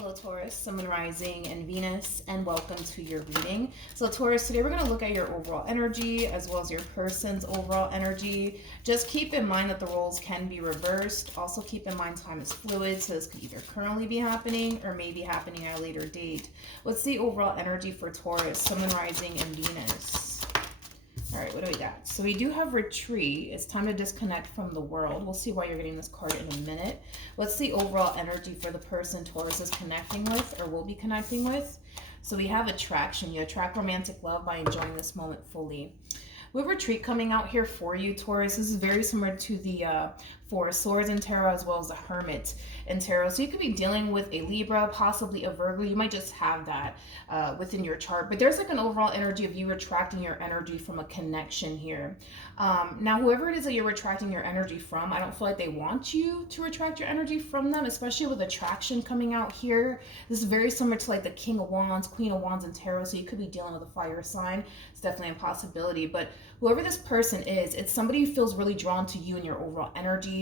Hello Taurus, Sun, Moon, Rising, and Venus, and welcome to your reading. So Taurus, today we're going to look at your overall energy as well as your person's overall energy. Just keep in mind that the roles can be reversed. Also keep in mind time is fluid, so this could either currently be happening or maybe happening at a later date. What's the overall energy for Taurus, Sun, Moon, Rising, and Venus? All right, what do we got? So we do have retreat. It's time to disconnect from the world. We'll see why you're getting this card in a minute. What's the overall energy for the person Taurus is connecting with or will be connecting with? So we have attraction. You attract romantic love by enjoying this moment fully. With retreat coming out here for you, Taurus, this is very similar to the Four of Swords in Tarot as well as the Hermit in Tarot. So you could be dealing with a Libra, possibly a Virgo. You might just have that within your chart. But there's like an overall energy of you attracting your energy from a connection here. Now, whoever it is that you're attracting your energy from, I don't feel like they want you to attract your energy from them, especially with attraction coming out here. This is very similar to like the King of Wands, Queen of Wands in Tarot. So you could be dealing with a fire sign. It's definitely a possibility. But whoever this person is, it's somebody who feels really drawn to you and your overall energy.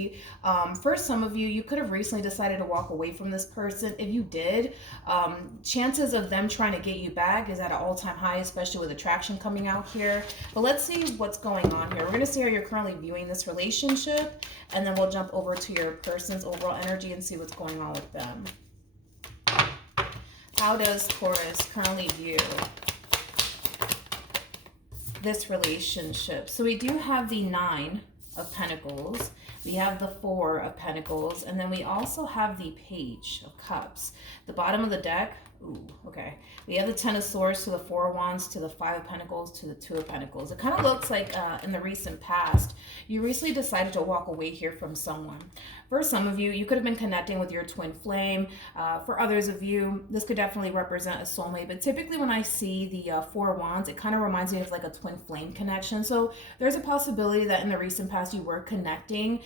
For some of you, you could have recently decided to walk away from this person. If you did, chances of them trying to get you back is at an all-time high, especially with attraction coming out here. But let's see what's going on here. We're going to see how you're currently viewing this relationship, and then we'll jump over to your person's overall energy and see what's going on with them. How does Taurus currently view this relationship? So we do have the Nine of Pentacles, we have the Four of Pentacles, and then we also have the Page of Cups. The bottom of the deck, ooh, okay. We have the Ten of Swords to the Four of Wands to the Five of Pentacles to the Two of Pentacles. It kind of looks like in the recent past, you recently decided to walk away here from someone. For some of you, you could have been connecting with your twin flame. For others of you, this could definitely represent a soulmate. But typically when I see the Four of Wands, it kind of reminds me of like a twin flame connection. So there's a possibility that in the recent past you were connecting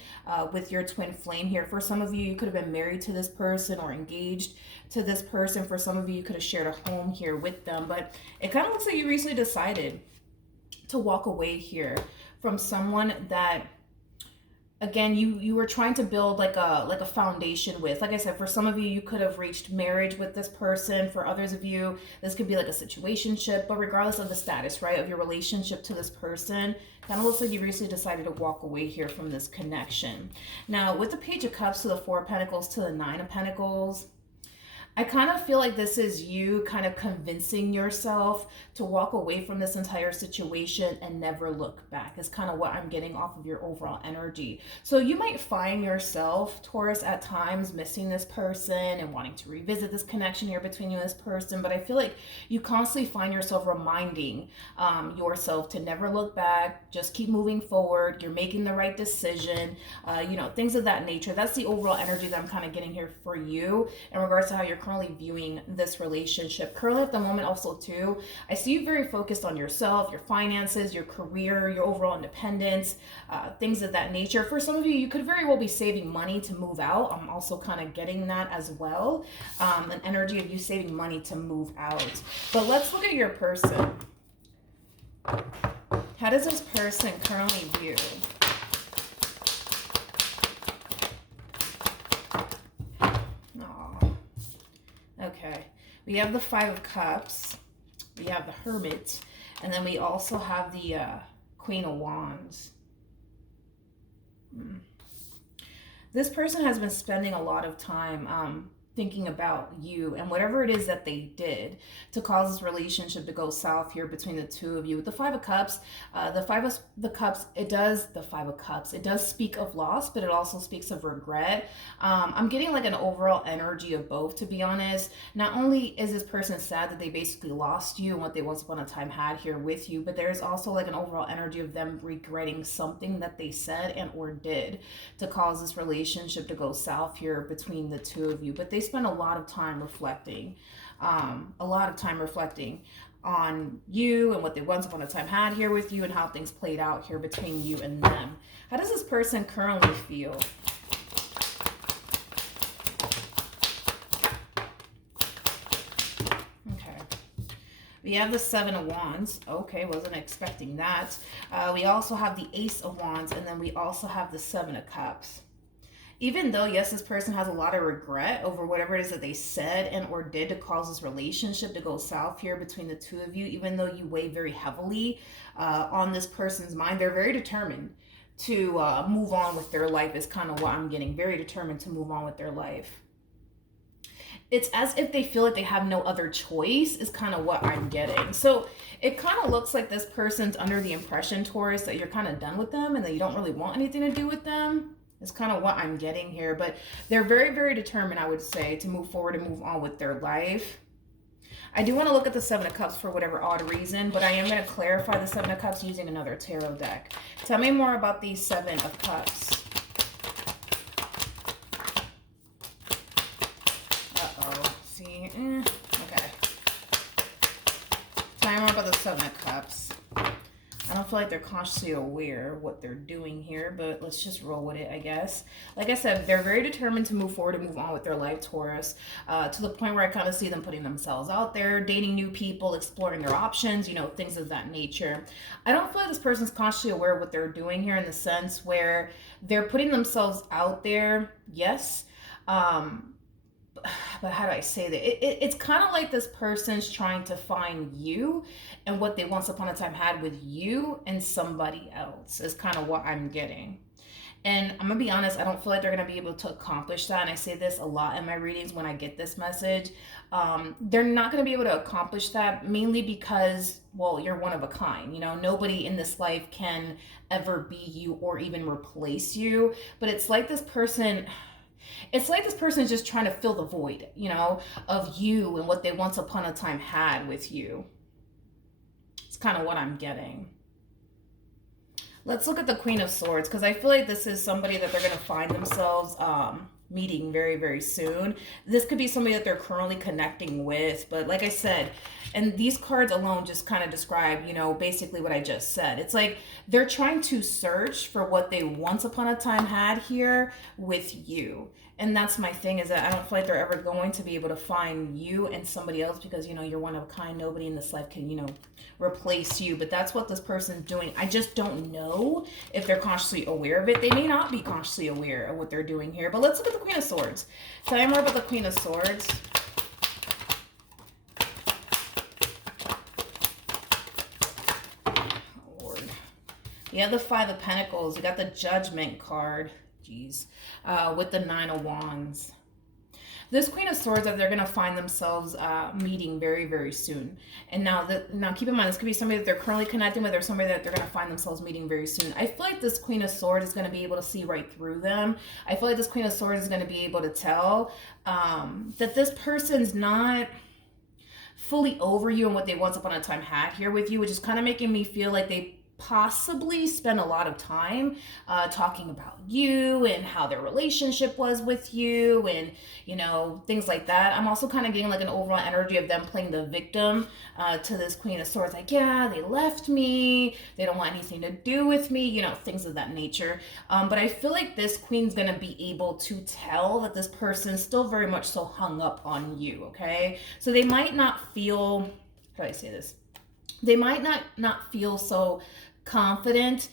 with your twin flame here. For some of you, you could have been married to this person or engaged to this person. For some of you, you could have shared a home here with them. But it kind of looks like you recently decided to walk away here from someone that, again, you were trying to build like a foundation with. Like I said, for some of you, you could have reached marriage with this person. For others of you, this could be like a situationship. But regardless of the status, right, of your relationship to this person, kind of looks like you recently decided to walk away here from this connection. Now, with the Page of Cups to the Four of Pentacles to the Nine of Pentacles, I kind of feel like this is you kind of convincing yourself to walk away from this entire situation and never look back. Is kind of what I'm getting off of your overall energy. So you might find yourself, Taurus, at times missing this person and wanting to revisit this connection here between you and this person. But I feel like you constantly find yourself reminding yourself to never look back, just keep moving forward. You're making the right decision, you know, things of that nature. That's the overall energy that I'm kind of getting here for you in regards to how you're currently viewing this relationship. Currently at the moment also too, I see you very focused on yourself, your finances, your career, your overall independence, things of that nature. For some of you, you could very well be saving money to move out. I'm also kind of getting that as well. An energy of you saving money to move out. But let's look at your person. How does this person currently view Okay, we have the Five of Cups, we have the Hermit, and then we also have the Queen of Wands. This person has been spending a lot of time thinking about you and whatever it is that they did to cause this relationship to go south here between the two of you. With the Five of Cups, it does speak of loss, but it also speaks of regret. I'm getting like an overall energy of both, to be honest. Not only is this person sad that they basically lost you and what they once upon a time had here with you, but there's also like an overall energy of them regretting something that they said and or did to cause this relationship to go south here between the two of you. But they spend a lot of time reflecting, on you and what they once upon a time had here with you and how things played out here between you and them. How does this person currently feel? Okay. We have the Seven of Wands. Okay, wasn't expecting that. We also have the Ace of Wands, and then we also have the Seven of Cups. even though, yes, this person has a lot of regret over whatever it is that they said and or did to cause this relationship to go south here between the two of you, even though you weigh very heavily on this person's mind, they're very determined to move on with their life is kind of what I'm getting. Very determined to move on with their life. It's as if they feel like they have no other choice is kind of what I'm getting. So it kind of looks like this person's under the impression, Taurus, that you're kind of done with them and that you don't really want anything to do with them. It's kind of what I'm getting here. But they're very, very determined, I would say, to move forward and move on with their life. I do want to look at the Seven of Cups for whatever odd reason, but I am going to clarify the Seven of Cups using another tarot deck. Tell me more about the Seven of Cups. Okay. Tell me more about the Seven of Cups. I don't feel like they're consciously aware of what they're doing here, but let's just roll with it, I guess. Like I said, they're very determined to move forward and move on with their life, Taurus, to the point where I kind of see them putting themselves out there, dating new people, exploring their options, you know, things of that nature. I don't feel like this person's consciously aware of what they're doing here in the sense where they're putting themselves out there, yes, but how do I say that? It's kind of like this person's trying to find you and what they once upon a time had with you and somebody else is kind of what I'm getting. And I'm going to be honest, I don't feel like they're going to be able to accomplish that. And I say this a lot in my readings when I get this message. They're not going to be able to accomplish that mainly because, well, you're one of a kind. You know, nobody in this life can ever be you or even replace you. But it's like this person... It's like this person is just trying to fill the void, you know, of you and what they once upon a time had with you. It's kind of what I'm getting. Let's look at the Queen of Swords, because I feel like this is somebody that they're going to find themselves meeting very, very soon. This could be somebody that they're currently connecting with, but like I said, and these cards alone just kind of describe, you know, basically what I just said. It's like they're trying to search for what they once upon a time had here with you. And that's my thing, is that I don't feel like they're ever going to be able to find you and somebody else because, you know, you're one of a kind. Nobody in this life can, you know, replace you. But that's what this person's doing. I just don't know if they're consciously aware of it. They may not be consciously aware of what they're doing here. But let's look at the Queen of Swords. Tell me more about the Queen of Swords. Lord. You have the Five of Pentacles. You got the Judgment card. Jeez. With the Nine of Wands. This Queen of Swords, that they're going to find themselves meeting very, very soon. And now keep in mind, this could be somebody that they're currently connecting with or somebody that they're going to find themselves meeting very soon. I feel like this Queen of Swords is going to be able to see right through them. I feel like this Queen of Swords is going to be able to tell that this person's not fully over you and what they once upon a time had here with you, which is kind of making me feel like they possibly spend a lot of time talking about you and how their relationship was with you and, you know, things like that. I'm also kind of getting like an overall energy of them playing the victim to this Queen of Swords. Like, yeah, they left me. They don't want anything to do with me, you know, things of that nature. But I feel like this Queen's going to be able to tell that this person's still very much so hung up on you, okay? So they might not feel, how do I say this? They might not feel so confident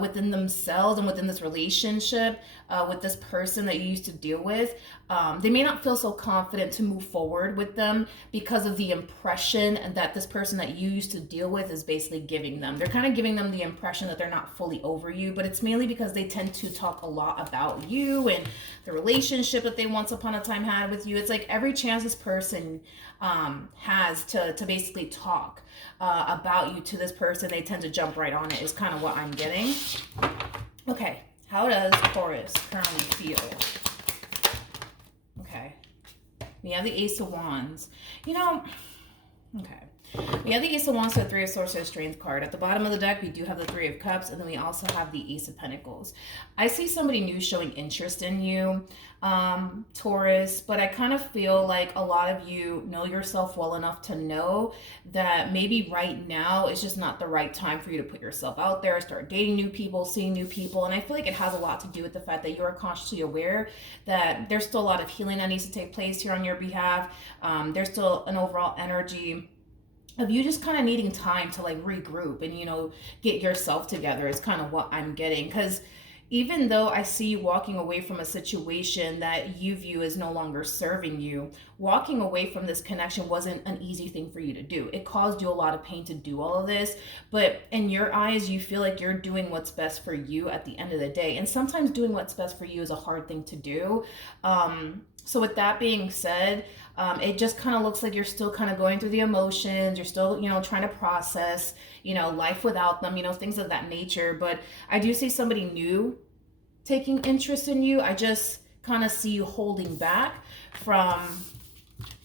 within themselves and within this relationship with this person that you used to deal with. They may not feel so confident to move forward with them because of the impression that this person that you used to deal with is basically giving them. They're kind of giving them the impression that they're not fully over you, but it's mainly because they tend to talk a lot about you and the relationship that they once upon a time had with you. It's like every chance this person has to basically talk about you to this person, they tend to jump right on it, is kind of what I'm getting. Okay, how does Taurus currently feel? Okay, we have the Ace of Wands. You know, okay. We have the Ace of Wands, the Three of Swords, and Strength card. At the bottom of the deck, we do have the Three of Cups, and then we also have the Ace of Pentacles. I see somebody new showing interest in you, Taurus, but I kind of feel like a lot of you know yourself well enough to know that maybe right now it's just not the right time for you to put yourself out there, start dating new people, seeing new people. And I feel like it has a lot to do with the fact that you're consciously aware that there's still a lot of healing that needs to take place here on your behalf. There's still an overall energy of you just kind of needing time to like regroup and, you know, get yourself together is kind of what I'm getting. Because, even though I see you walking away from a situation that you view as no longer serving you, walking away from this connection wasn't an easy thing for you to do. It caused you a lot of pain to do all of this, but in your eyes, you feel like you're doing what's best for you at the end of the day. And sometimes doing what's best for you is a hard thing to do. So with that being said, it just kind of looks like you're still kind of going through the emotions. You're still, trying to process, life without them, things of that nature. But I do see somebody new taking interest in you. I just kind of see you holding back from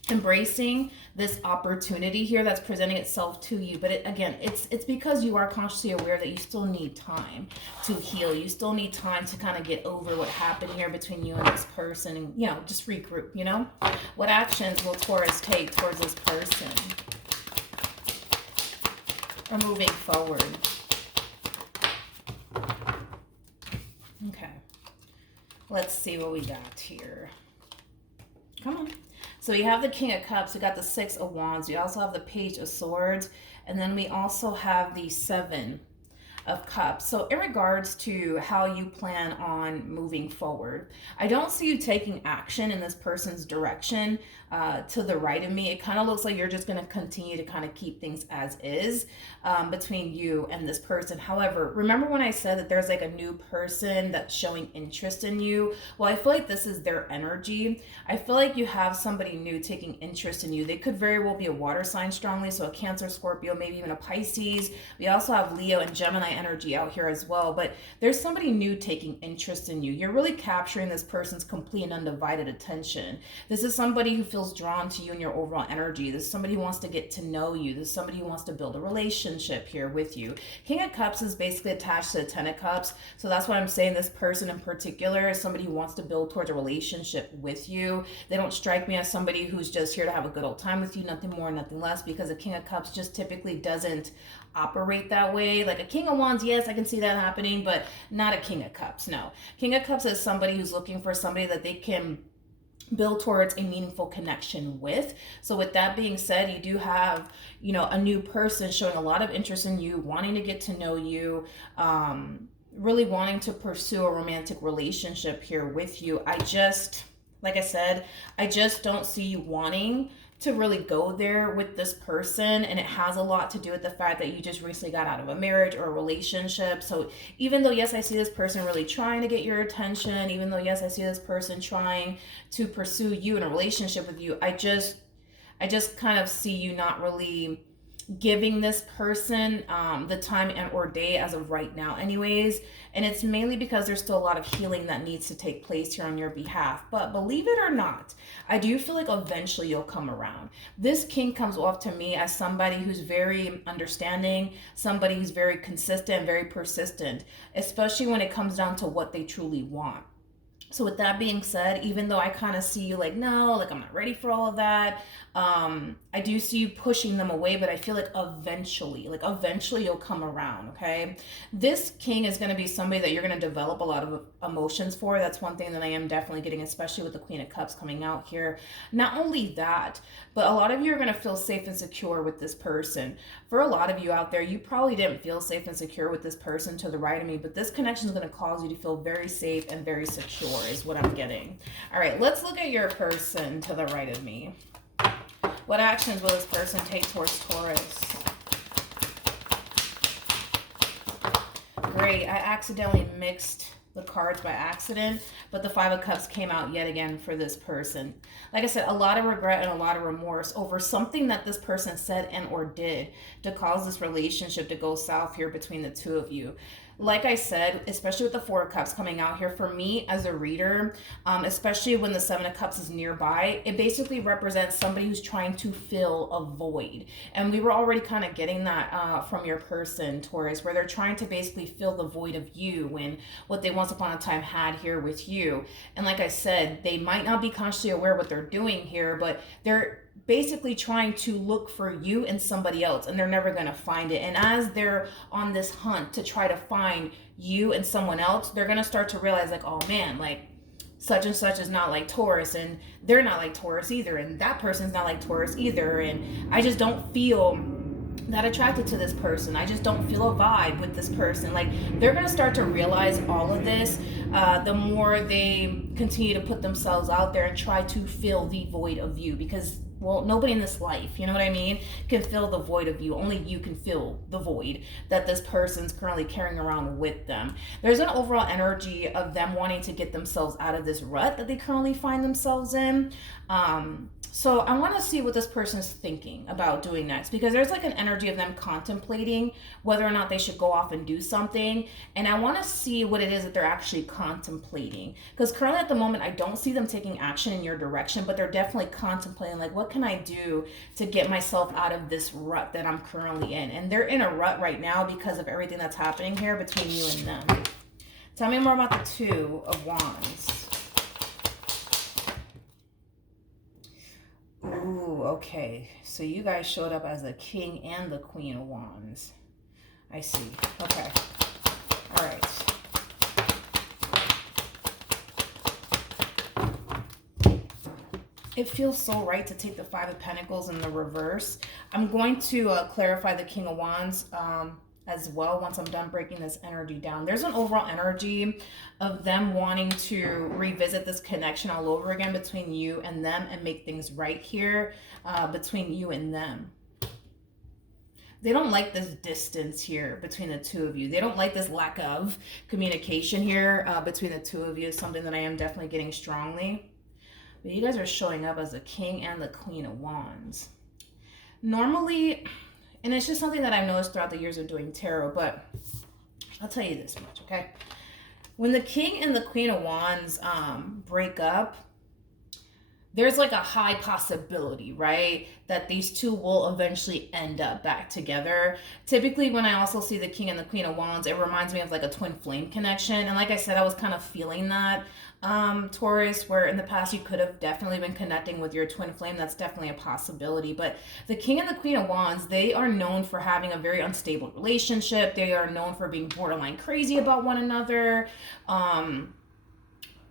embracing this opportunity here that's presenting itself to you. But it's because you are consciously aware that you still need time to heal. You still need time to kind of get over what happened here between you and this person, and just regroup. What actions will Taurus take towards this person or moving forward? Okay, let's see what we got here. Come on. So we have the King of Cups, we got the Six of Wands, we also have the Page of Swords, and then we also have the Seven of Cups. So in regards to how you plan on moving forward, I don't see you taking action in this person's direction to the right of me. It kind of looks like you're just going to continue to kind of keep things as is between you and this person. However, remember when I said that there's like a new person that's showing interest in you? Well, I feel like this is their energy. I feel like you have somebody new taking interest in you. They could very well be a water sign strongly, so a Cancer, Scorpio, maybe even a Pisces. We also have Leo and Gemini energy out here as well, but there's somebody new taking interest in you. You're really capturing this person's complete and undivided attention. This is somebody who feels drawn to you and your overall energy. This is somebody who wants to get to know you. This is somebody who wants to build a relationship here with you. King of Cups is basically attached to the Ten of Cups, so that's why I'm saying this person in particular is somebody who wants to build towards a relationship with you. They don't strike me as somebody who's just here to have a good old time with you, nothing more, nothing less, because a King of Cups just typically doesn't operate that way. Like a King of Wands, yes, I can see that happening, but not a King of Cups. No. King of Cups is somebody who's looking for somebody that they can build towards a meaningful connection with. So with that being said, you do have, a new person showing a lot of interest in you, wanting to get to know you, really wanting to pursue a romantic relationship here with you. Like I said, I just don't see you wanting to really go there with this person, and it has a lot to do with the fact that you just recently got out of a marriage or a relationship. So even though, yes, I see this person really trying to get your attention, even though, yes, I see this person trying to pursue you in a relationship with you, I just kind of see you not really giving this person the time and or day as of right now anyways, and it's mainly because there's still a lot of healing that needs to take place here on your behalf. But believe it or not, I do feel like eventually you'll come around. This king comes off to me as somebody who's very understanding, somebody who's very consistent, very persistent, especially when it comes down to what they truly want. So with that being said, even though I kind of see you like, no, like I'm not ready for all of that, I do see you pushing them away, but I feel like eventually you'll come around, okay? This king is going to be somebody that you're going to develop a lot of emotions for. That's one thing that I am definitely getting, especially with the Queen of Cups coming out here. Not only that, but a lot of you are going to feel safe and secure with this person. For a lot of you out there, you probably didn't feel safe and secure with this person to the right of me, but this connection is going to cause you to feel very safe and very secure is what I'm getting. All right, let's look at your person to the right of me. What actions will this person take towards Taurus? Great. I accidentally mixed the cards by accident, but the Five of Cups came out yet again for this person. Like I said, a lot of regret and a lot of remorse over something that this person said and or did to cause this relationship to go south here between the two of you. Like I said, especially with the Four of Cups coming out here, for me as a reader, especially when the Seven of Cups is nearby, it basically represents somebody who's trying to fill a void. And we were already kind of getting that from your person, Taurus, where they're trying to basically fill the void of you and what they once upon a time had here with you. And like I said, they might not be consciously aware what they're doing here, but they're basically trying to look for you and somebody else, and they're never going to find it. And as they're on this hunt to try to find you and someone else, they're going to start to realize like, oh man, like such and such is not like Taurus, and they're not like Taurus either, and that person's not like Taurus either, and I just don't feel that attracted to this person. I just don't feel a vibe with this person. Like, they're going to start to realize all of this the more they continue to put themselves out there and try to fill the void of you, because, well, nobody in this life, you know what I mean, can fill the void of you. Only you can fill the void that this person's currently carrying around with them. There's an overall energy of them wanting to get themselves out of this rut that they currently find themselves in. So I want to see what this person's thinking about doing next, because there's like an energy of them contemplating whether or not they should go off and do something. And I want to see what it is that they're actually contemplating, because currently at the moment, I don't see them taking action in your direction, but they're definitely contemplating, like, what can I do to get myself out of this rut that I'm currently in? And they're in a rut right now because of everything that's happening here between you and them. Tell me more about the Two of Wands. Ooh, okay. So you guys showed up as the King and the Queen of Wands. I see. Okay. All right. It feels so right to take the Five of Pentacles in the reverse. I'm going to clarify the King of Wands as well once I'm done breaking this energy down. There's an overall energy of them wanting to revisit this connection all over again between you and them and make things right here between you and them. They don't like this distance here between the two of you. They don't like this lack of communication here between the two of you. It's something that I am definitely getting strongly. But you guys are showing up as the King and the Queen of Wands. Normally, and it's just something that I've noticed throughout the years of doing tarot, but I'll tell you this much, okay? When the King and the Queen of Wands break up, there's like a high possibility, right, that these two will eventually end up back together. Typically, when I also see the King and the Queen of Wands, it reminds me of like a twin flame connection. And like I said, I was kind of feeling that, Taurus, where in the past you could have definitely been connecting with your twin flame. That's definitely a possibility. But the King and the Queen of Wands, they are known for having a very unstable relationship. They are known for being borderline crazy about one another.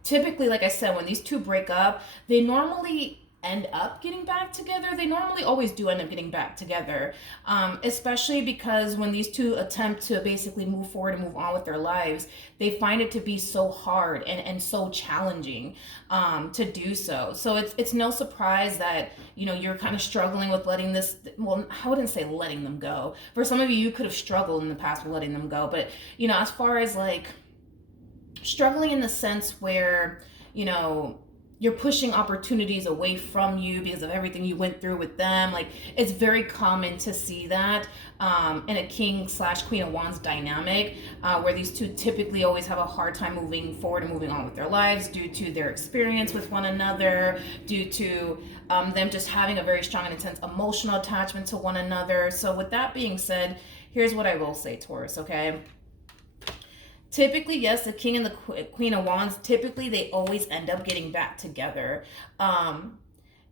Typically, like I said, when these two break up, they normally end up getting back together. They normally always do end up getting back together, especially because when these two attempt to basically move forward and move on with their lives, they find it to be so hard and so challenging to do so. So it's no surprise that, you know, you're kind of struggling with letting this, well, I wouldn't say letting them go. For some of you, you could have struggled in the past with letting them go. But, you know, as far as like struggling in the sense where, you know, you're pushing opportunities away from you because of everything you went through with them. Like, it's very common to see that in a King/Queen of Wands dynamic, where these two typically always have a hard time moving forward and moving on with their lives due to their experience with one another, due to them just having a very strong and intense emotional attachment to one another. So with that being said, here's what I will say, Taurus, okay? Typically, yes, the King and the Queen of Wands, typically they always end up getting back together.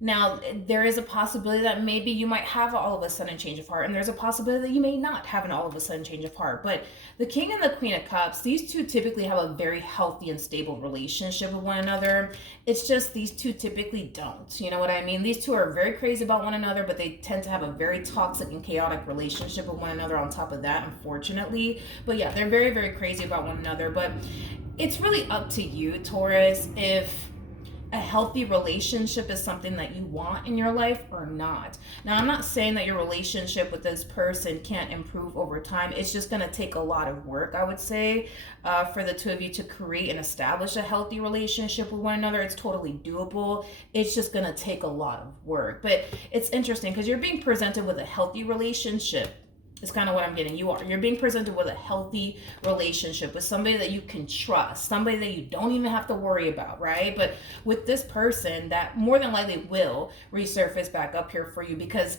Now, there is a possibility that maybe you might have all of a sudden change of heart, and there's a possibility that you may not have an all of a sudden change of heart. But the King and the Queen of Cups, these two typically have a very healthy and stable relationship with one another. It's just these two typically don't. You know what I mean? These two are very crazy about one another, but they tend to have a very toxic and chaotic relationship with one another on top of that, unfortunately. But yeah, they're very, very crazy about one another. But it's really up to you, Taurus, if a healthy relationship is something that you want in your life or not. Now, I'm not saying that your relationship with this person can't improve over time. It's just going to take a lot of work, I would say, for the two of you to create and establish a healthy relationship with one another. It's totally doable. It's just going to take a lot of work. But it's interesting because you're being presented with a healthy relationship. It's kind of what I'm getting. You're being presented with a healthy relationship with somebody that you can trust, somebody that you don't even have to worry about, right? But with this person, that more than likely will resurface back up here for you, because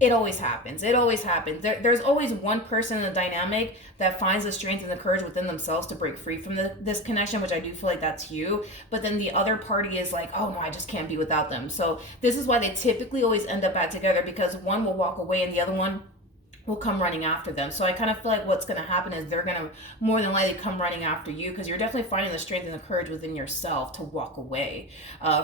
it always happens. It always happens. There's always one person in the dynamic that finds the strength and the courage within themselves to break free from this connection, which I do feel like that's you. But then the other party is like, oh no, I just can't be without them. So this is why they typically always end up back together, because one will walk away and the other one will come running after them. So I kind of feel like what's going to happen is they're going to more than likely come running after you, because you're definitely finding the strength and the courage within yourself to walk away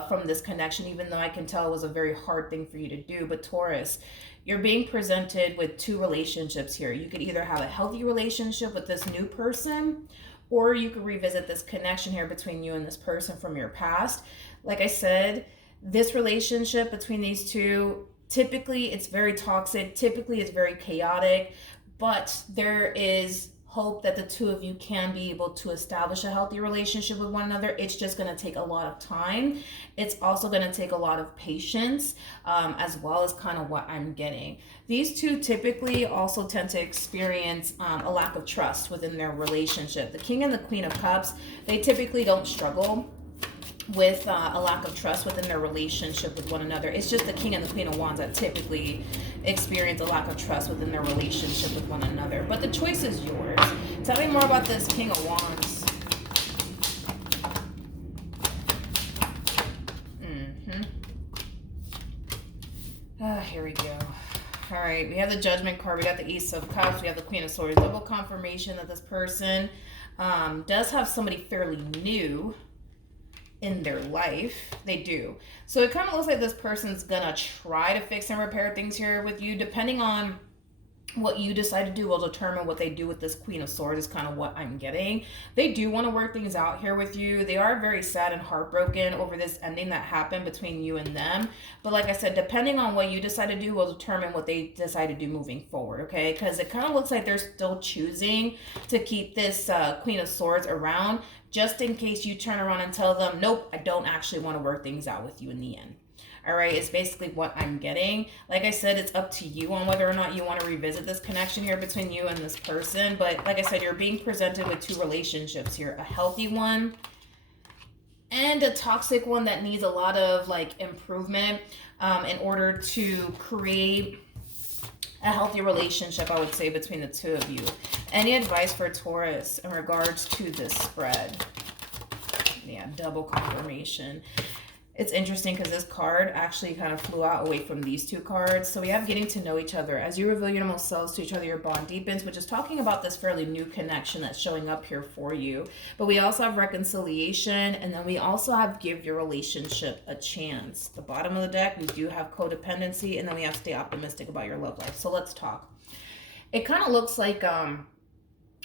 from this connection, even though I can tell it was a very hard thing for you to do. But Taurus, you're being presented with two relationships here. You could either have a healthy relationship with this new person, or you could revisit this connection here between you and this person from your past. Like I said, this relationship between these two, typically it's very toxic, typically it's very chaotic, but there is hope that the two of you can be able to establish a healthy relationship with one another. It's just going to take a lot of time. It's also going to take a lot of patience, as well as kind of what I'm getting. These two typically also tend to experience a lack of trust within their relationship. The King and the Queen of Cups, they typically don't struggle with a lack of trust within their relationship with one another. It's just the King and the Queen of Wands that typically experience a lack of trust within their relationship with one another. But the choice is yours. Tell me more about this King of Wands. Here we go. All right, we have the Judgment card. We got the Ace of Cups. We have the Queen of Swords. Double confirmation that this person does have somebody fairly new in their life. They do. So it kind of looks like this person's gonna try to fix and repair things here with you. Depending on what you decide to do will determine what they do with this Queen of Swords, is kind of what I'm getting. They do want to work things out here with you. They are very sad and heartbroken over this ending that happened between you and them. But like I said, depending on what you decide to do will determine what they decide to do moving forward, okay? Because it kind of looks like they're still choosing to keep this Queen of Swords around, just in case you turn around and tell them, nope, I don't actually want to work things out with you in the end. All right, it's basically what I'm getting. Like I said, it's up to you on whether or not you want to revisit this connection here between you and this person. But like I said, you're being presented with two relationships here, a healthy one and a toxic one that needs a lot of like improvement in order to create a healthy relationship, I would say, between the two of you. Any advice for Taurus in regards to this spread? Yeah, double confirmation. It's interesting because this card actually kind of flew out away from these two cards. So we have getting to know each other. As you reveal your most selves to each other, your bond deepens, which is talking about this fairly new connection that's showing up here for you. But we also have reconciliation, and then we also have give your relationship a chance. The bottom of the deck, we do have codependency, and then we have stay optimistic about your love life. So let's talk. It kind of looks like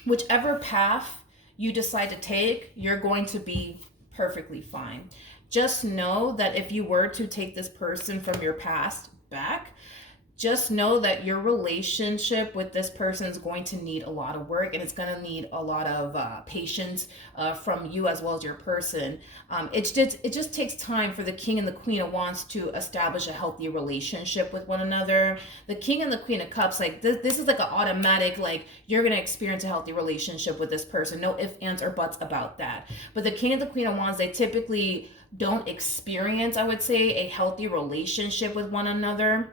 whichever path you decide to take, you're going to be perfectly fine. Just know that if you were to take this person from your past back, just know that your relationship with this person is going to need a lot of work, and it's going to need a lot of patience from you as well as your person. It just takes time for the King and the Queen of Wands to establish a healthy relationship with one another. The King and the Queen of Cups, like this is like an automatic, like you're going to experience a healthy relationship with this person. No ifs, ands, or buts about that. But the King and the Queen of Wands, they typically don't experience, I would say, a healthy relationship with one another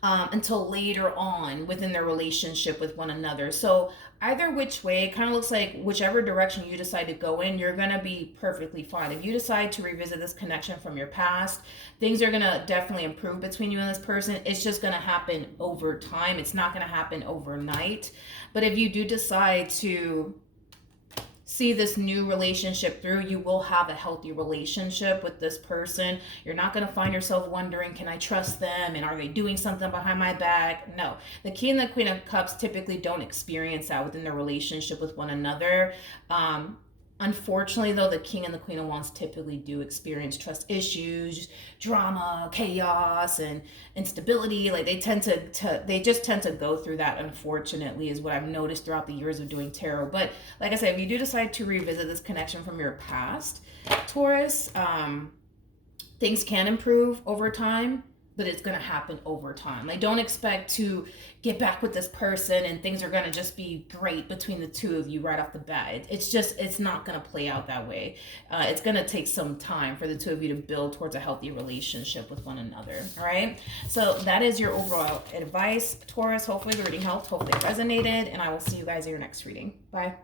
until later on within their relationship with one another. So either which way, it kind of looks like whichever direction you decide to go in, you're going to be perfectly fine. If you decide to revisit this connection from your past, things are going to definitely improve between you and this person. It's just going to happen over time. It's not going to happen overnight. But if you do decide to see this new relationship through, you will have a healthy relationship with this person. You're not going to find yourself wondering, can I trust them? And are they doing something behind my back? No. The King and the Queen of Cups typically don't experience that within their relationship with one another. Unfortunately, though, the King and the Queen of Wands typically do experience trust issues, drama, chaos, and instability. Like they just tend to go through that, unfortunately, is what I've noticed throughout the years of doing tarot. But like I said, if you do decide to revisit this connection from your past, Taurus, things can improve over time, but it's going to happen over time. Like, don't expect to get back with this person and things are going to just be great between the two of you right off the bat. It's not going to play out that way. It's going to take some time for the two of you to build towards a healthy relationship with one another. All right. So that is your overall advice, Taurus. Hopefully the reading helped. Hopefully it resonated, and I will see you guys in your next reading. Bye.